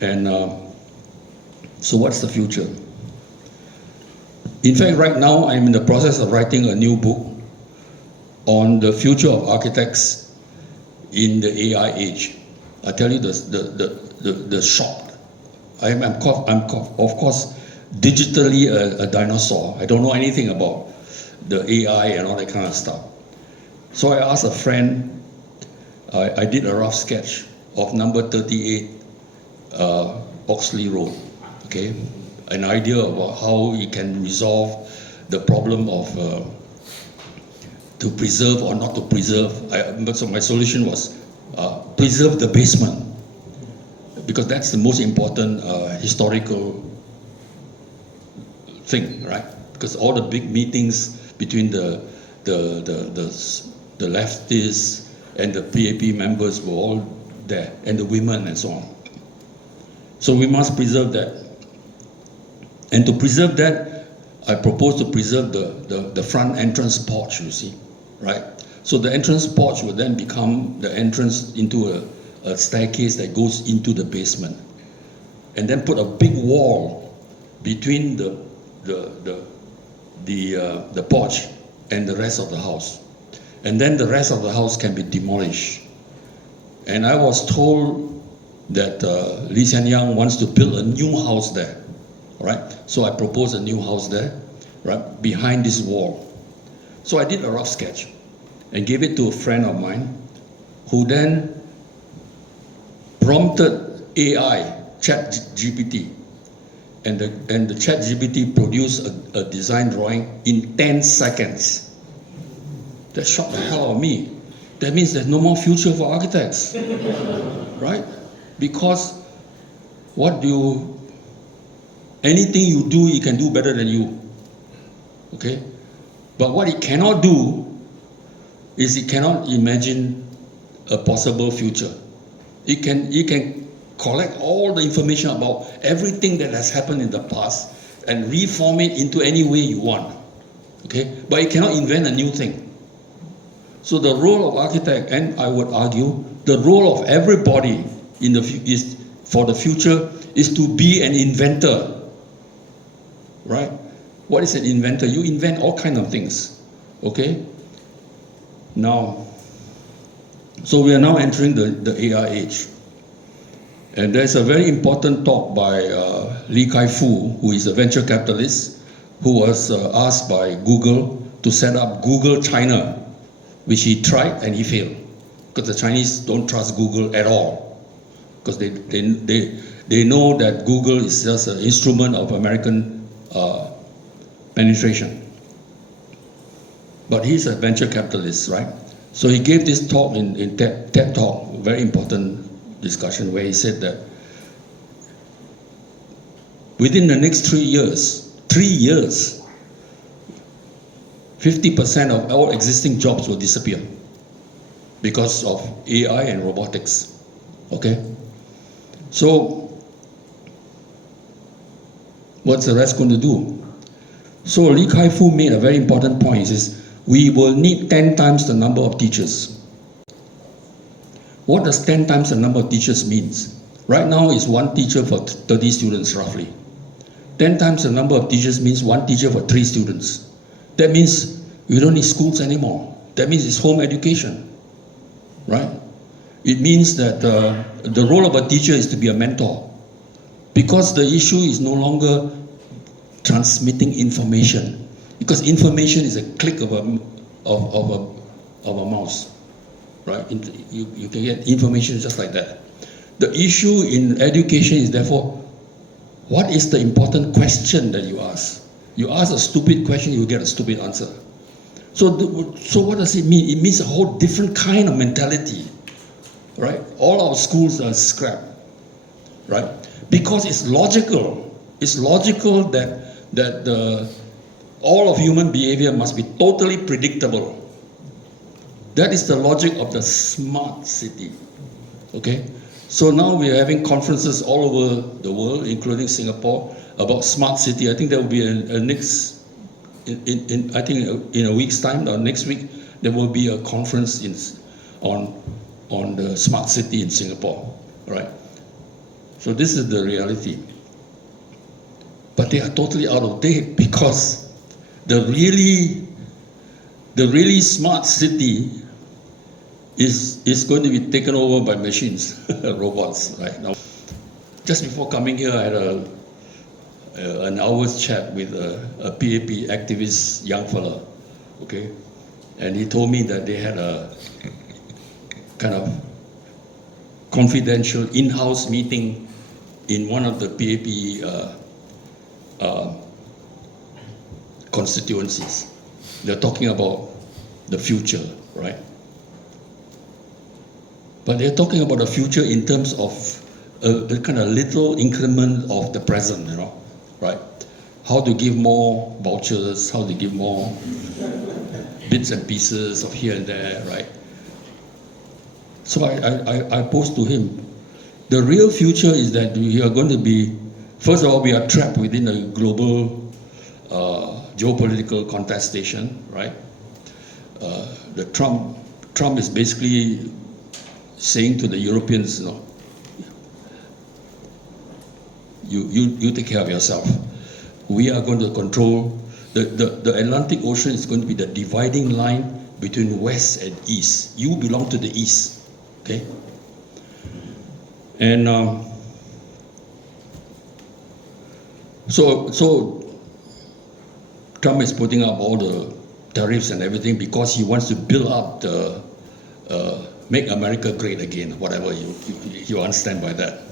And so what's the future? In fact, right now, I'm in the process of writing a new book on the future of architects in the AI age. I tell you the shock. I'm of course, digitally a dinosaur. I don't know anything about the AI and all that kind of stuff. So I asked a friend, I did a rough sketch of number 38 Oxley Road, okay? An idea about how you can resolve the problem of to preserve or not to preserve. So my solution was preserve the basement, because that's the most important historical thing, right? Because all the big meetings between the leftists and the PAP members were all there, and the women and so on. So we must preserve that. And to preserve that, I propose to preserve the front entrance porch, you see, right? So the entrance porch will then become the entrance into a staircase that goes into the basement. And then put a big wall between the porch and the rest of the house. And then the rest of the house can be demolished. And I was told that Lee Hsien Yang wants to build a new house there, right? So I proposed a new house there, right, behind this wall. So I did a rough sketch and gave it to a friend of mine, who then prompted AI, ChatGPT, and the ChatGPT produced a design drawing in 10 seconds. That shocked the hell out of me. That means there's no more future for architects, right? Because anything you do, it can do better than you, okay? But what it cannot do is it cannot imagine a possible future. It can collect all the information about everything that has happened in the past and reform it into any way you want, okay? But it cannot invent a new thing. So the role of architect, and I would argue, the role of everybody for the future is to be an inventor, right? What is an inventor? You invent all kinds of things, okay? Now, so we are now entering the AI age. And there's a very important talk by Lee Kai-Fu, who is a venture capitalist, who was asked by Google to set up Google China, which he tried and he failed, because the Chinese don't trust Google at all, because they know that Google is just an instrument of American penetration. But he's a venture capitalist, right? So he gave this talk in TED Talk, very important discussion, where he said that within the next 3 years, 50% of all existing jobs will disappear because of AI and robotics, okay? So what's the rest going to do? So Lee Kai-Fu made a very important point. He says, we will need 10 times the number of teachers. What does 10 times the number of teachers means? Right now it's 1 teacher for 30 students roughly. 10 times the number of teachers means 1 teacher for 3 students. That means we don't need schools anymore. That means it's home education, right? It means that the role of a teacher is to be a mentor, because the issue is no longer transmitting information, because information is a click of a mouse, right? You can get information just like that. The issue in education is therefore, what is the important question that you ask? You ask a stupid question, you get a stupid answer. So what does it mean? It means a whole different kind of mentality, right? All our schools are scrapped, right? Because it's logical. It's logical that all of human behavior must be totally predictable. That is the logic of the smart city, okay? So now we are having conferences all over the world, including Singapore, about smart city. I think there will be a next, I think in a week's time or next week, there will be a conference on the smart city in Singapore, right? So this is the reality. But they are totally out of date because the really smart city is going to be taken over by machines, robots, right now. Just before coming here, I had an hour's chat with a PAP activist young fella, okay? And he told me that they had a kind of confidential in-house meeting in one of the PAP constituencies. They're talking about the future, right? But they're talking about the future in terms of a kind of little increment of the present, you know, right? How to give more vouchers, how to give more bits and pieces of here and there, right? So I posed to him, the real future is that we are going to be, first of all, we are trapped within a global geopolitical contestation, right? The Trump is basically saying to the Europeans, no, you take care of yourself. We are going to control, the Atlantic Ocean is going to be the dividing line between West and East. You belong to the East, okay? And so Trump is putting up all the tariffs and everything because he wants to build up the make America great again, whatever you understand by that.